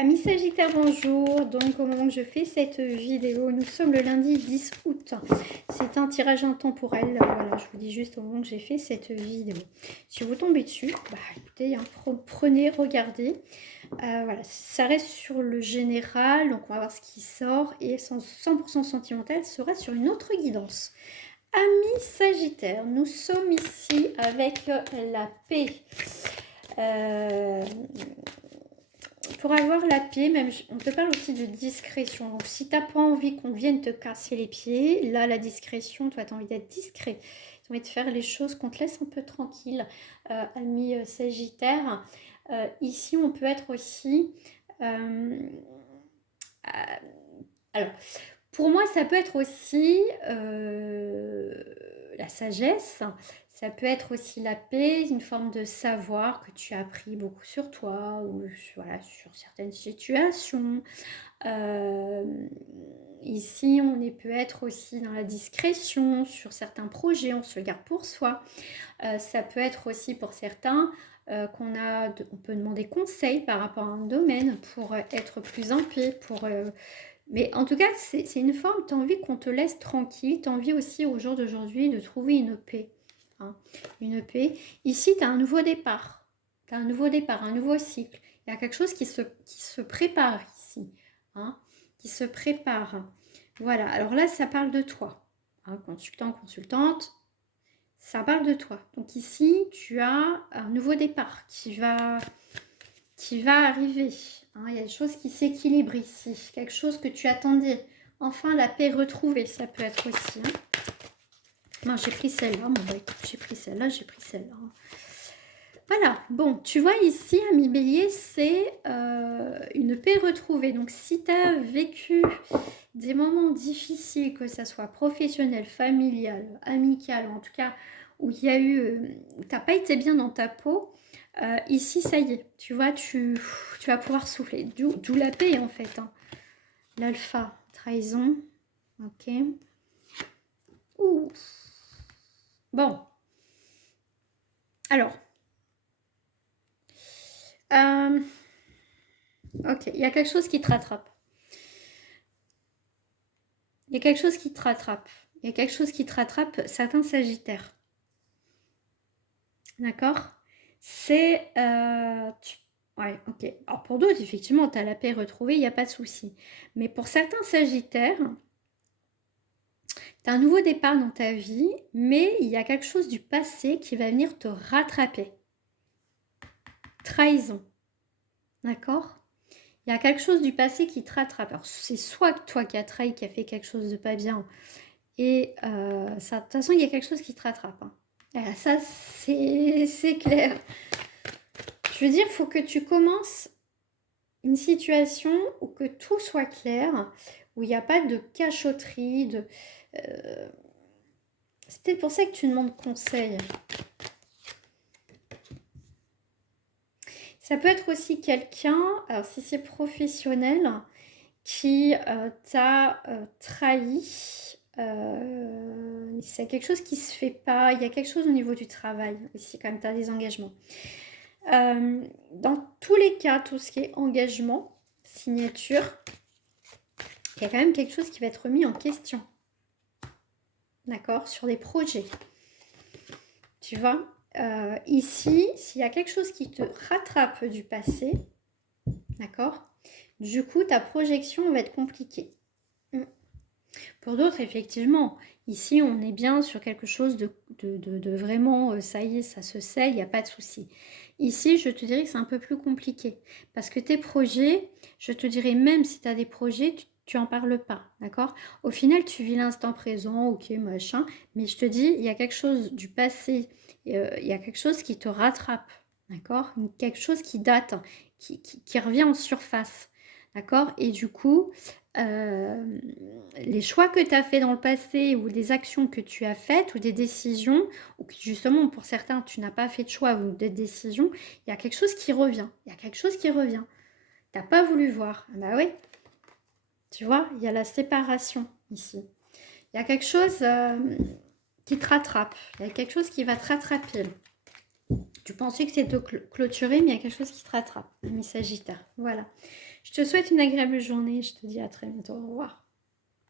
Amis Sagittaire, bonjour. Donc au moment où je fais cette vidéo, nous sommes le lundi 10 août. C'est un tirage intemporel. Voilà, je vous dis juste au moment que j'ai fait cette vidéo. Si vous tombez dessus, bah écoutez, hein, prenez, regardez. Voilà, ça reste sur le général, donc on va voir ce qui sort. Et 100% sentimental sera sur une autre guidance. Amis Sagittaire, nous sommes ici avec la paix. Pour avoir la paix, même on te parle aussi de discrétion. Donc si tu n'as pas envie qu'on vienne te casser les pieds, là la discrétion, toi tu as envie d'être discret. Tu as envie de faire les choses qu'on te laisse un peu tranquille, ami Sagittaire. Ici on peut être aussi... alors, pour moi ça peut être aussi la sagesse. Ça peut être aussi la paix, une forme de savoir que tu as appris beaucoup sur toi ou voilà, sur certaines situations. Ici, peut être aussi dans la discrétion, sur certains projets, on se le garde pour soi. Ça peut être aussi pour certains on peut demander conseil par rapport à un domaine pour être plus en paix, mais en tout cas, c'est une forme, tu as envie qu'on te laisse tranquille, tu as envie aussi au jour d'aujourd'hui de trouver une paix. Hein, une paix. Ici, tu as un nouveau départ. Tu as un nouveau départ, un nouveau cycle. Il y a quelque chose qui se prépare ici. Hein, qui se prépare. Voilà, alors là, ça parle de toi. Hein, consultant, consultante, ça parle de toi. Donc ici, tu as un nouveau départ qui va arriver. Hein, il y a des choses qui s'équilibrent ici. Quelque chose que tu attendais. Enfin, la paix retrouvée, ça peut être aussi. Hein. Non, j'ai pris celle-là. Bon, bah, écoute, j'ai pris celle-là, j'ai pris celle-là. Voilà. Bon, tu vois ici, ami Bélier, c'est une paix retrouvée. Donc, si tu as vécu des moments difficiles, que ça soit professionnel, familial, amical, en tout cas, où il y a eu... tu n'as pas été bien dans ta peau, ici, ça y est, tu vois, tu vas pouvoir souffler. D'où la paix, en fait. Hein. L'alpha, trahison. Ok. Ouh. Bon. Alors. Ok, il y a quelque chose qui te rattrape. Il y a quelque chose qui te rattrape. Il y a quelque chose qui te rattrape, certains sagittaires. D'accord. C'est... ouais, ok. Alors pour d'autres, effectivement, tu as la paix retrouvée, il n'y a pas de souci. Mais pour certains sagittaires, tu as un nouveau départ dans ta vie, mais il y a quelque chose du passé qui va venir te rattraper. Trahison. D'accord. Il y a quelque chose du passé qui te rattrape. Alors c'est soit toi qui as trahi, qui a fait quelque chose de pas bien, et ça, de toute façon, il y a quelque chose qui te rattrape. Hein. Et ça, c'est clair. Je veux dire, il faut que tu commences une situation où que tout soit clair, où il n'y a pas de cachotterie. C'est peut-être pour ça que tu demandes conseil. Ça peut être aussi quelqu'un, alors si c'est professionnel, qui t'a trahi. C'est quelque chose qui se fait pas. Il y a quelque chose au niveau du travail aussi, quand même, tu as des engagements. Dans tous les cas, tout ce qui est engagement, signature, il y a quand même quelque chose qui va être remis en question. D'accord? Sur des projets. Tu vois? Ici, s'il y a quelque chose qui te rattrape du passé, d'accord? Du coup, ta projection va être compliquée. Pour d'autres, effectivement, ici, on est bien sur quelque chose de vraiment, ça y est, ça se sait, il n'y a pas de souci. Ici, je te dirais que c'est un peu plus compliqué. Parce que tes projets, je te dirais même si tu as des projets, tu n'en parles pas, d'accord? Au final, tu vis l'instant présent, ok, machin. Mais je te dis, il y a quelque chose du passé, il y a quelque chose qui te rattrape, d'accord? Quelque chose qui date, qui revient en surface, d'accord? Et du coup... les choix que tu as fait dans le passé ou des actions que tu as faites ou des décisions, ou que justement pour certains tu n'as pas fait de choix ou de décision, il y a quelque chose qui revient. Il y a quelque chose qui revient. Tu n'as pas voulu voir. Ah bah oui. Tu vois, il y a la séparation ici. Il y a quelque chose qui te rattrape. Il y a quelque chose qui va te rattraper. Tu pensais que c'était clôturé, mais il y a quelque chose qui te rattrape. Ami Sagittaire. Voilà. Je te souhaite une agréable journée. Je te dis à très bientôt. Au revoir.